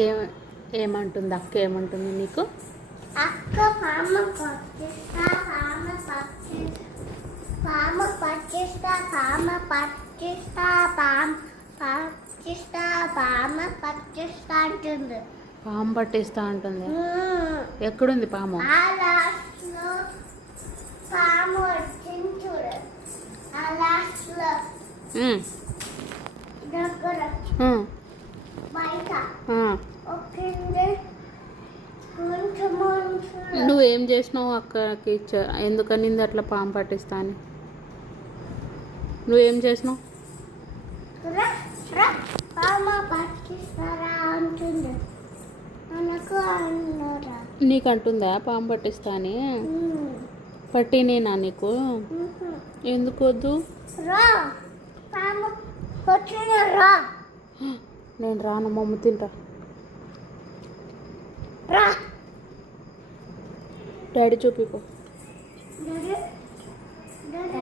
ఏ ఏమంటుంది అక్క? ఏమంటుంది నీకు? అక్క పామ పట్టిస్తా, పామ పట్టిస్తా, పామ పట్టిస్తా, పామ పట్టిస్తా, పామ పట్టిస్తా అంటుంది. పాము పట్టిస్తా అంటుంది. ఎక్కడుంది పాము? ఆ లాస్ట్లో పాము వచ్చింది చూడు. ఆ లాస్ట్లో దగ్గర బయట ఒక్కింది. నువ్వేం చేసినావు అక్కకి? ఎందుకనింది అట్లా పాము పట్టిస్తా అని? నువ్వేం చేసినావు? పామ పట్టిస్తారా అంటుంది. మనకు అన్నారా? నీకు అంటుందా పాము పట్టిస్తా అని? పట్టినేనా నీకు? ఎందుకు వద్దు? రా పాము వచ్చిన రా. నేను రాను, మమ్మ తింటా. రా డాడీ చూపిపో.